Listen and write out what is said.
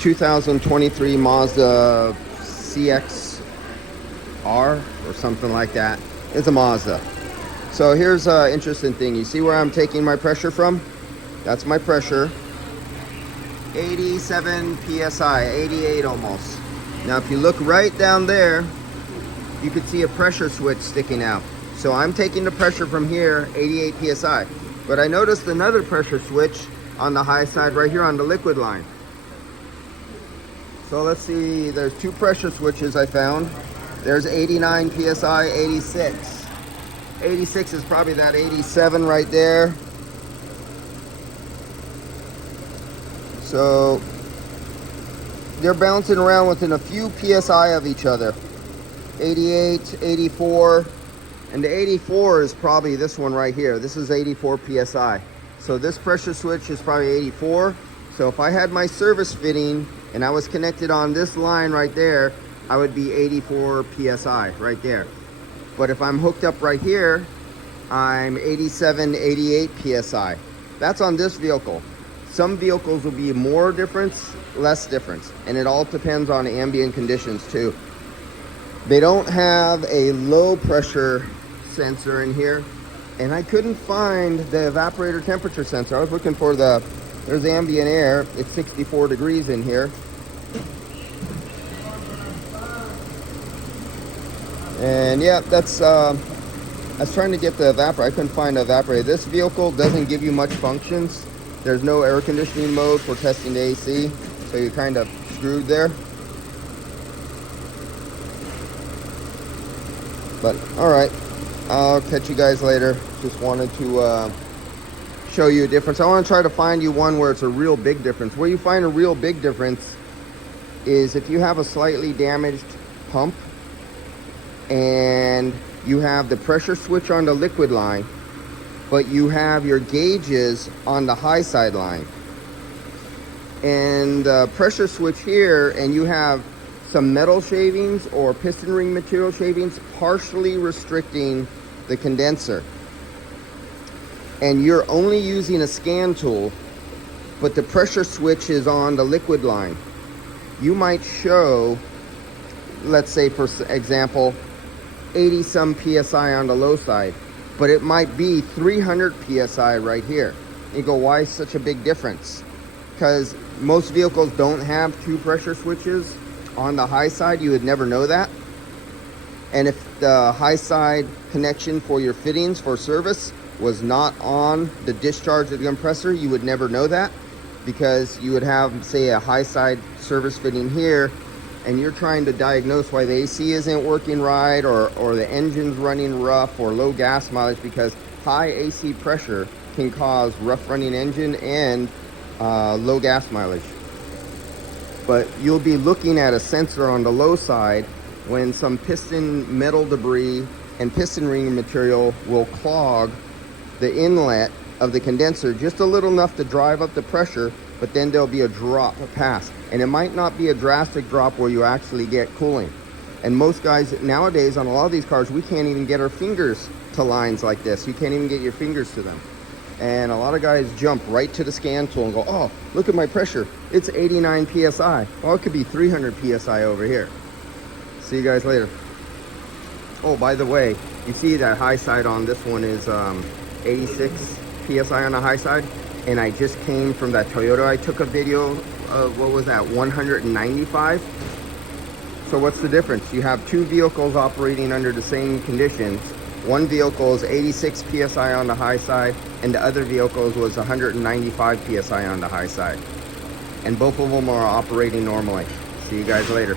2023 Mazda CX-R or something like that. It's a Mazda. So here's an interesting thing. You see where I'm taking my pressure from? That's my pressure. 87 PSI, 88 almost. Now if you look right down there, you could see a pressure switch sticking out. So I'm taking the pressure from here, 88 PSI. But I noticed another pressure switch on the high side right here on the liquid line. So let's see, there's two pressure switches I found. There's 89 PSI, 86. 86 is probably that 87 right there. So they're bouncing around within a few PSI of each other. 88, 84, and the 84 is probably this one right here. This is 84 PSI. So this pressure switch is probably 84. So if I had my service fitting and I was connected on this line right there, I would be 84 PSI right there. But if I'm hooked up right here, I'm 87, 88 PSI. That's on this vehicle. Some vehicles will be more difference, less difference, and it all depends on ambient conditions too. They don't have a low pressure sensor in here, and I couldn't find the evaporator temperature sensor. I was looking for there's ambient air. It's 64 degrees in here. And yeah, that's, I was trying to get the evaporator. I couldn't find the evaporator. This vehicle doesn't give you much functions. There's no air conditioning mode for testing the AC, so you're kind of screwed there. But all right, I'll catch you guys later. Just wanted to show you a difference. I want to try to find you one where it's a real big difference. Where you find a real big difference is if you have a slightly damaged pump and you have the pressure switch on the liquid line, but you have your gauges on the high side line. And the pressure switch here, and you have some metal shavings or piston ring material shavings partially restricting the condenser. And you're only using a scan tool, but the pressure switch is on the liquid line. You might show, let's say for example, 80 some PSI on the low side, but it might be 300 PSI right here. You go, why such a big difference? Because most vehicles don't have two pressure switches on the high side. You would never know that. And if the high side connection for your fittings for service was not on the discharge of the compressor, you would never know that, because you would have, say, a high side service fitting here, and you're trying to diagnose why the AC isn't working right, or the engine's running rough, or low gas mileage, because high AC pressure can cause rough running engine and low gas mileage. But you'll be looking at a sensor on the low side when some piston metal debris and piston ring material will clog the inlet of the condenser just a little enough to drive up the pressure, but then there'll be a drop, a pass. And it might not be a drastic drop where you actually get cooling. And most guys nowadays on a lot of these cars, we can't even get our fingers to lines like this. You can't even get your fingers to them. And a lot of guys jump right to the scan tool and go, oh, look at my pressure. It's 89 PSI. Oh, it could be 300 PSI over here. See you guys later. Oh, by the way, you see that high side on this one is 86 PSI on the high side. And I just came from that Toyota. I took a video of, what was that, 195? So what's the difference? You have two vehicles operating under the same conditions. One vehicle is 86 PSI on the high side, and the other vehicle was 195 PSI on the high side. And both of them are operating normally. See you guys later.